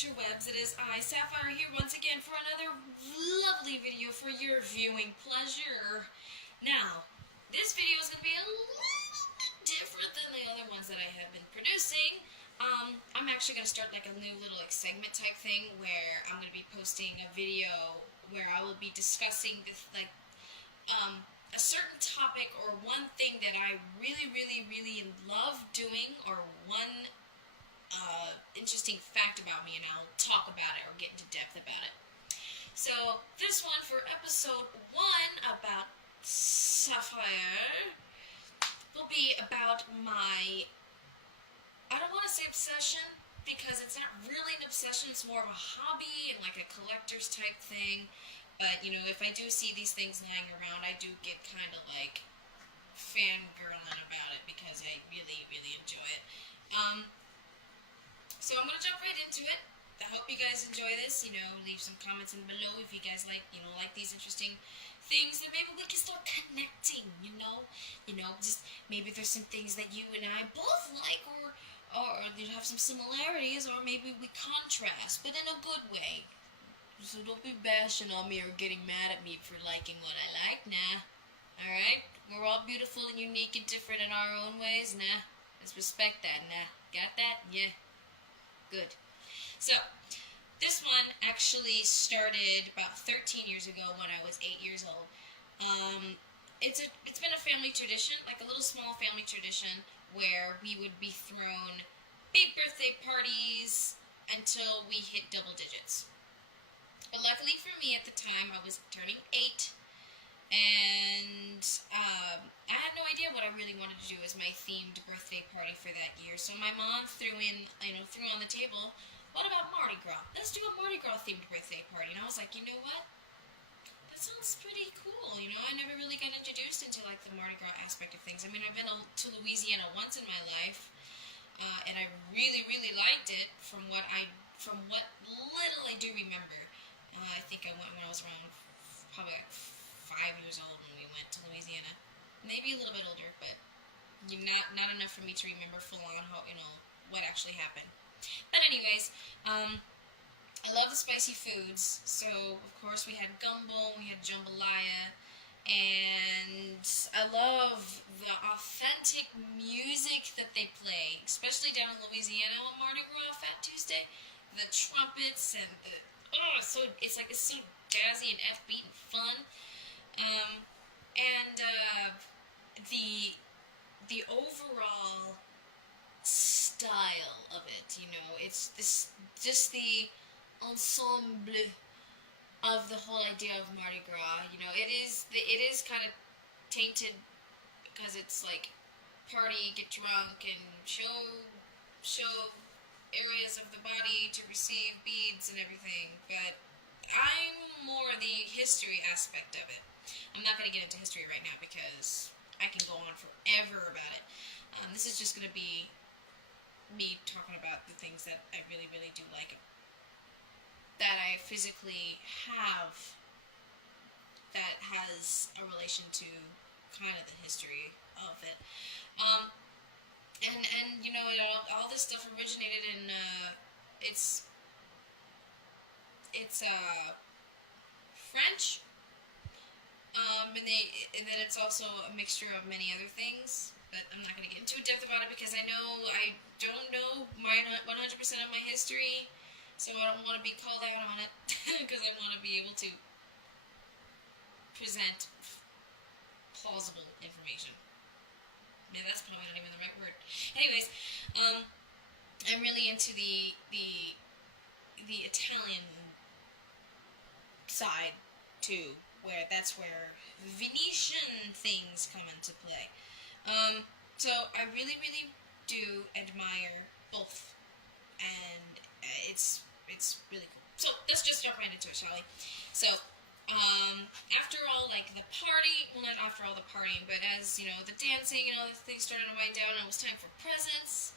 interwebs, it is I, Saphire, here once again for another lovely video for your viewing pleasure. Now, this video is going to be a little bit different than the other ones that I have been producing. I'm actually going to start like a new little segment type thing where I'm going to be posting a video where I will be discussing this, a certain topic or one thing that I really love doing, or one interesting fact about me, and I'll talk about it or get into depth about it. So this one for episode 1 about Saphire will be about my, I don't want to say obsession, because it's not really an obsession, it's more of a hobby and like a collector's type thing. But, you know, if I do see these things lying around, I do get kind of like fangirling about it because I really enjoy it. So I'm going to jump right into it. I hope you guys enjoy this. You know, leave some comments in below if you guys like, like these interesting things, and maybe we can start connecting, just maybe there's some things that you and I both like, or you have some similarities, or maybe we contrast, but in a good way. So don't be bashing on me or getting mad at me for liking what I like, nah. Alright? We're all beautiful and unique and different in our own ways, nah. Let's respect that, nah. Got that? Yeah. Good. So, this one actually started about 13 years ago when I was 8 years old. It's been a family tradition, like a little small family tradition, where we would be thrown big birthday parties until we hit double digits. But luckily for me at the time, I was turning 8, and I had no idea what I really wanted to do as my themed birthday party for that year. So my mom threw on the table, what about Mardi Gras? Let's do a Mardi Gras themed birthday party. And I was like, you know what? That sounds pretty cool. I never really got introduced into like the Mardi Gras aspect of things. I mean, I've been to Louisiana once in my life, and I really liked it from what little I do remember. I think I went when I was around probably like 5 years old when we went to Louisiana. Maybe a little bit older, but not enough for me to remember full on how, what actually happened. But anyways, I love the spicy foods, so of course we had gumbo, we had jambalaya, and I love the authentic music that they play, especially down in Louisiana on Mardi Gras, Fat Tuesday. The trumpets and it's so jazzy and offbeat and fun, the overall style of it, it's just the ensemble of the whole idea of Mardi Gras. It is kind of tainted because it's like party, get drunk, and show areas of the body to receive beads and everything, but I'm more the history aspect of it. I'm not going to get into history right now because I can go on forever about it. This is just going to be me talking about the things that I really do like, that I physically have, that has a relation to kind of the history of it. All this stuff originated in, it's French, and then it's also a mixture of many other things, but I'm not going to get into depth about it because I don't know 100% of my history, so I don't want to be called out on it, because I want to be able to present plausible information. Yeah, that's probably not even the right word. Anyways, I'm really into the Italian side too, that's where Venetian things come into play. So I really do admire both, and it's really cool. So let's just jump right into it, shall we? So after all, like the party, well, not after all the partying, but as, the dancing and all the things started to wind down and it was time for presents,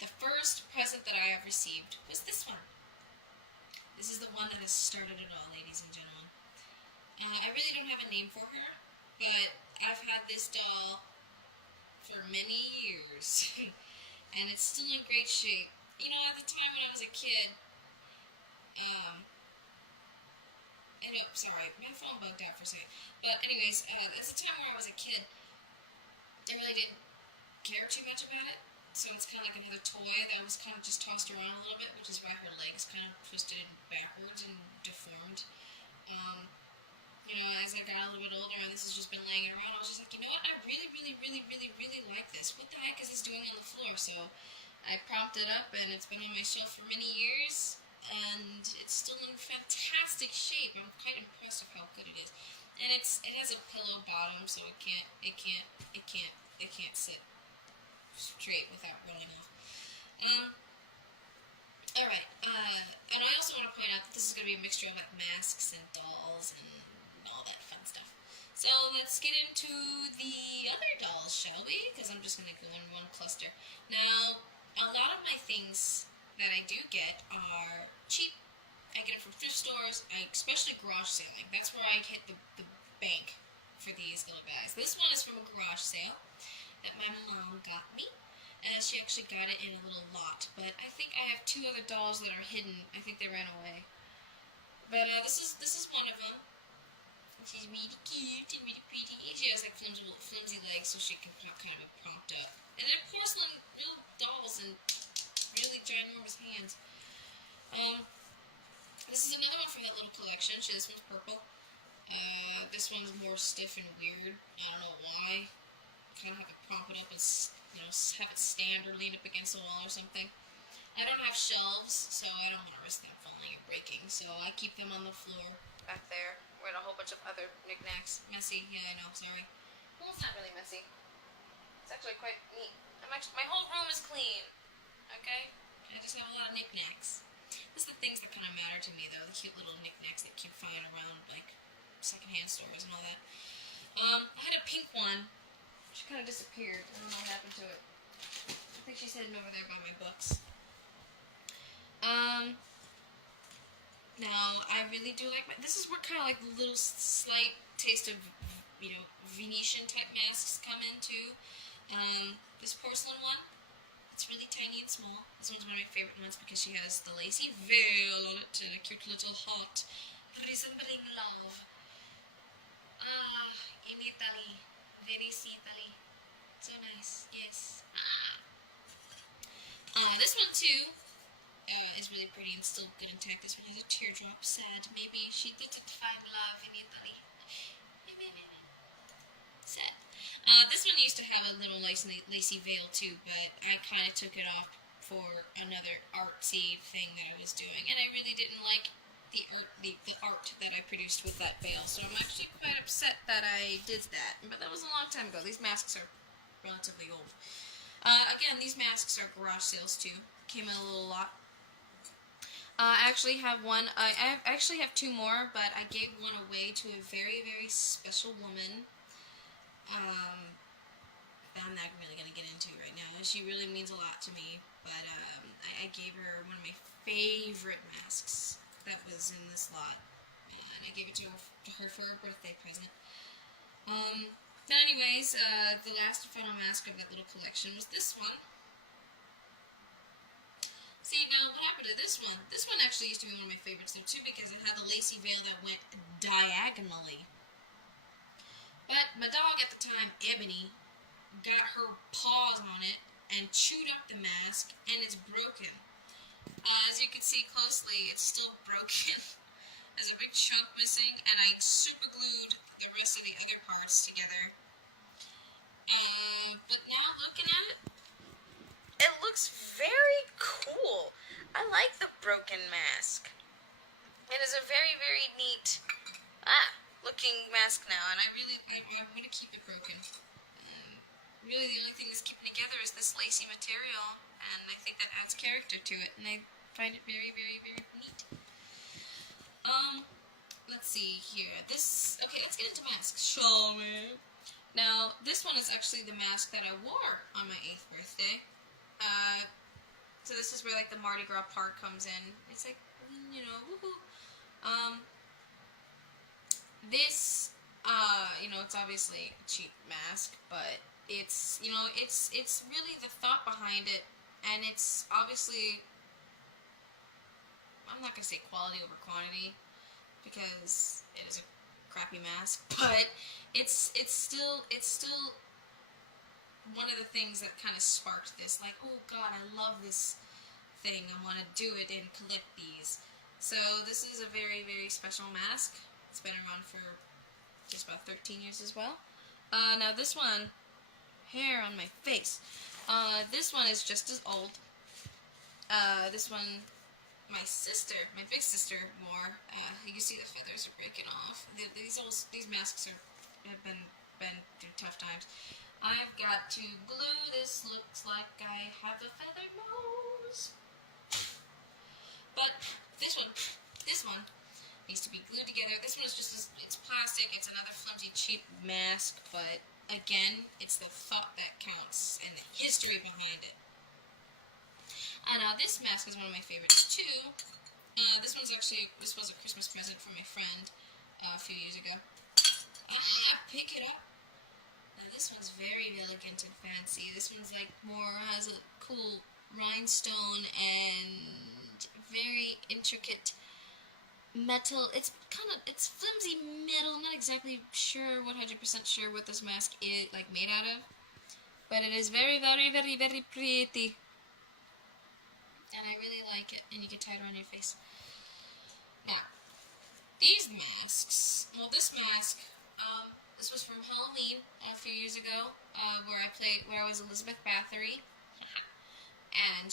the first present that I have received was this one. This is the one that has started it all, ladies and gentlemen. I really don't have a name for her, but I've had this doll for many years, and it's still in great shape. At the time when I was was a kid, I know, sorry, my phone bugged out for a second. But anyways, there's a time where I was a kid, I really didn't care too much about it. So it's kind of like another toy that was kind of just tossed around a little bit, which is why her legs kind of twisted backwards and deformed. Um, as I got a little bit older and this has just been laying around, I was just like, you know what? I really, really, really, really, really like this. What the heck is this doing on the floor? So I propped it up, and it's been on my shelf for many years, and it's still in fantastic shape. I'm quite impressed with how good it is. And it has a pillow bottom, so it can't sit straight without rolling off. Alright, and I also want to point out that this is going to be a mixture of like masks and dolls and all that fun stuff. So let's get into the other dolls, shall we? Because I'm just going to go in one cluster. Now, a lot of my things that I do get are cheap. I get them from thrift stores, especially garage selling. That's where I hit the bank for these little guys. This one is from a garage sale that my mom got me. She actually got it in a little lot. But I think I have two other dolls that are hidden. I think they ran away. But this is one of them. She's really cute and really pretty. She has like flimsy legs, so she can kind of propped up. And they're porcelain, real dolls, and really ginormous hands. This is another one from that little collection. This one's purple. This one's more stiff and weird. I don't know why. Kind of have to prop it up and have it stand or lean up against the wall or something. I don't have shelves, so I don't want to risk them falling or breaking. So I keep them on the floor back there with a whole bunch of other knickknacks. Messy, yeah, I know. Sorry. Well, it's not really messy. It's actually quite neat. My whole room is clean. Okay? I just have a lot of knickknacks. This is the things that kind of matter to me, though. The cute little knickknacks that you find around, like, secondhand stores and all that. I had a pink one. She kind of disappeared. I don't know what happened to it. I think she's heading over there by my books. Now, I really do like this is where kind of like the little slight taste of, Venetian type masks come into. This porcelain one, it's really tiny and small. This one's one of my favorite ones because she has the lacy veil on it and a cute little heart resembling love. In Italy. Venice, Italy. So nice, yes. This one too is really pretty and still good intact. This one has a teardrop. Sad. Maybe she didn't find love in Italy. Sad. This one used to have a little lacy veil too, but I kind of took it off for another artsy thing that I was doing, and I really didn't like the art that I produced with that veil, so I'm actually quite upset that I did that. But that was a long time ago. These masks are relatively old. Again, these masks are garage sales too. Came in a little lot. I actually have one. I actually have two more, but I gave one away to a very, very special woman. I'm not really going to get into right now. She really means a lot to me, but I gave her one of my favorite masks that was in this lot, and I gave it to her for her birthday present. But anyways, the last and final mask of that little collection was this one. See, now what happened to this one? This one actually used to be one of my favorites though too, because it had the lacy veil that went diagonally. But my dog at the time, Ebony, got her paws on it and chewed up the mask, and it's broken. As you can see closely, it's still broken. There's a big chunk missing, and I super glued the rest of the other parts together. But now looking at it, it looks very cool. I like the broken mask. It is a very, very neat looking mask now, and I want to keep it broken. Really, the only thing that's keeping together is this lacy material, and I think that adds character to it, and I find it very, very, very neat. Let's see here. Okay, let's get into masks, shall we? Now, this one is actually the mask that I wore on my 8th birthday. So this is where, like, the Mardi Gras part comes in. It's like, woohoo. This, it's obviously a cheap mask, but it's really the thought behind it, and it's obviously not gonna say quality over quantity because it is a crappy mask, but it's still one of the things that kind of sparked this. Like, oh God, I love this thing. I want to do it and collect these. So this is a very, very special mask. It's been around for just about 13 years as well. Now this one, hair on my face. This one is just as old. This one, my big sister wore. You can see the feathers are breaking off. These masks have been through tough times. I've got to glue. This looks like I have a feathered nose. But this one needs to be glued together. This one is it's plastic. It's another flimsy, cheap mask, but again, it's the thought that counts and the history behind it. Now this mask is one of my favorites too. This was a Christmas present from my friend a few years ago. Pick it up. Now this one's very elegant and fancy. This one's like has a cool rhinestone and very intricate metal. It's flimsy metal. I'm not exactly sure, 100% sure what this mask is made out of, but it is very, very, very, very pretty, and I really like it. And you can tie it around your face. Now, these masks. Well, this mask. This was from Halloween a few years ago, where I was Elizabeth Bathory, and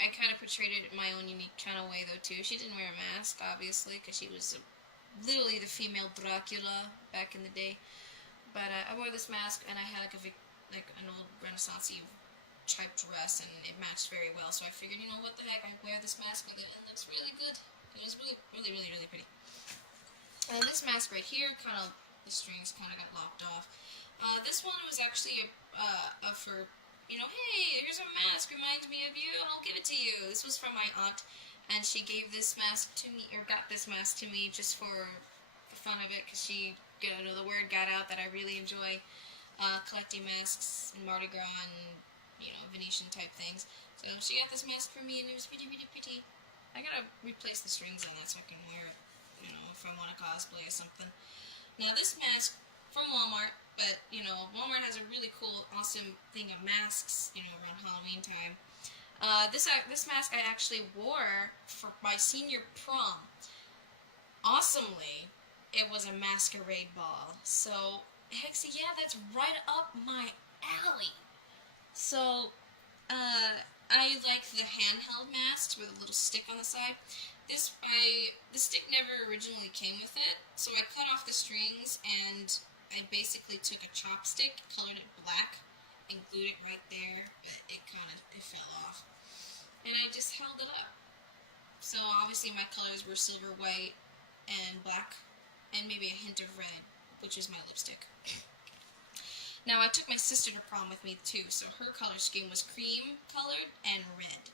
I kind of portrayed it in my own unique kind of way though too. She didn't wear a mask, obviously, because she was literally the female Dracula back in the day. But I wore this mask, and I had an old Renaissance-y type dress, and it matched very well. So I figured, what the heck, I wear this mask with it, and it looks really good. It was really, really, really, really pretty. And this mask right here, the strings kind of got lopped off. This one was actually for, hey, here's a mask, reminds me of you, I'll give it to you. This was from my aunt, and she gave this mask to me, or got this mask to me just for the fun of it, because the word got out that I really enjoy collecting masks and Mardi Gras and, Venetian type things. So she got this mask for me, and it was pretty, really pretty. I gotta replace the strings on that so I can wear it. If I want to cosplay or something. Now this mask from Walmart, but Walmart has a really cool, awesome thing of masks, around Halloween time. This mask I actually wore for my senior prom. Awesomely, it was a masquerade ball. So, Hexy, yeah, that's right up my alley. So, I like the handheld masks with a little stick on the side. The stick never originally came with it, so I cut off the strings, and I basically took a chopstick, colored it black, and glued it right there, but it fell off. And I just held it up. So obviously my colors were silver, white, and black, and maybe a hint of red, which is my lipstick. Now I took my sister to prom with me too, so her color scheme was cream colored and red.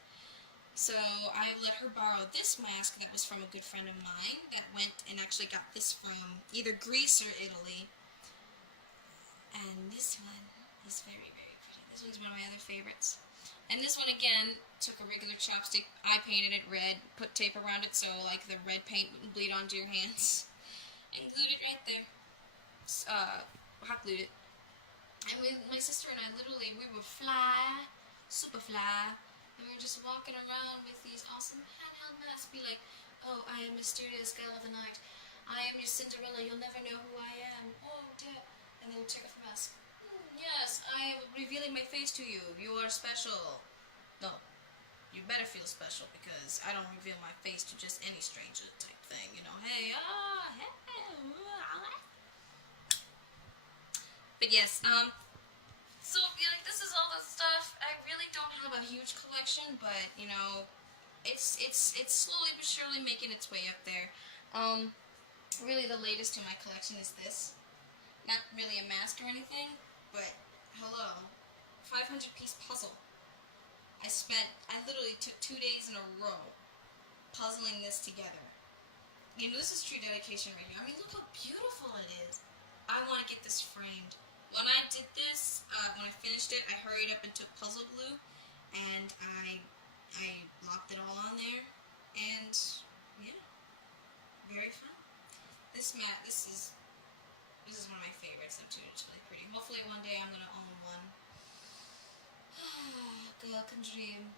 So I let her borrow this mask that was from a good friend of mine that went and actually got this from either Greece or Italy. And this one is very, very pretty. This one's one of my other favorites. And this one, again, took a regular chopstick. I painted it red, put tape around it so the red paint wouldn't bleed onto your hands. And glued it right there. Hot glued it. And my sister and I we would fly, super fly. And we were just walking around with these awesome handheld masks. Be like, oh, I am mysterious girl of the night. I am your Cinderella. You'll never know who I am. Oh, dear. And then take off the mask. Yes, I am revealing my face to you. You are special. No, you better feel special because I don't reveal my face to just any stranger type thing. Hey, hey. But yes, so, this is all the stuff. I really don't have a huge collection, but, it's slowly but surely making its way up there. Really the latest to my collection is this. Not really a mask or anything, but, hello, 500-piece puzzle. I literally took 2 days in a row puzzling this together. This is true dedication right here. I mean, look how beautiful it is. I want to get this framed. When I did this, when I finished it, I hurried up and took puzzle glue, and I lopped it all on there, dream.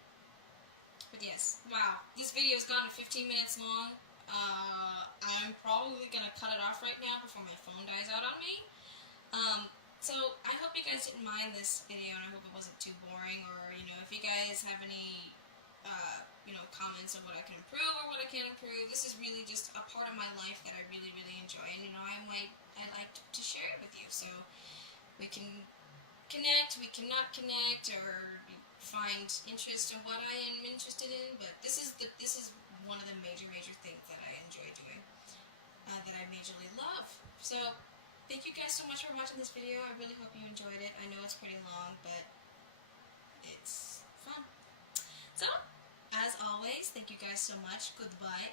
But yes, wow, this video has gone 15 minutes long. I'm probably gonna cut it off right now before my phone dies out on me. So I hope you guys didn't mind this video, and I hope it wasn't too boring. Or if you guys have any, comments on what I can improve or what I can't improve. This is really just a part of my life that I really, really enjoy, and I like to share it with you, so we can connect, we cannot connect, or find interest in what I am interested in. But this is one of the major things that I enjoy doing, that I majorly love. So thank you guys so much for watching this video. I really hope you enjoyed it. I know it's pretty long, but it's fun. So as always, thank you guys so much. Goodbye.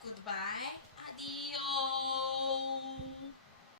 Goodbye. Adios.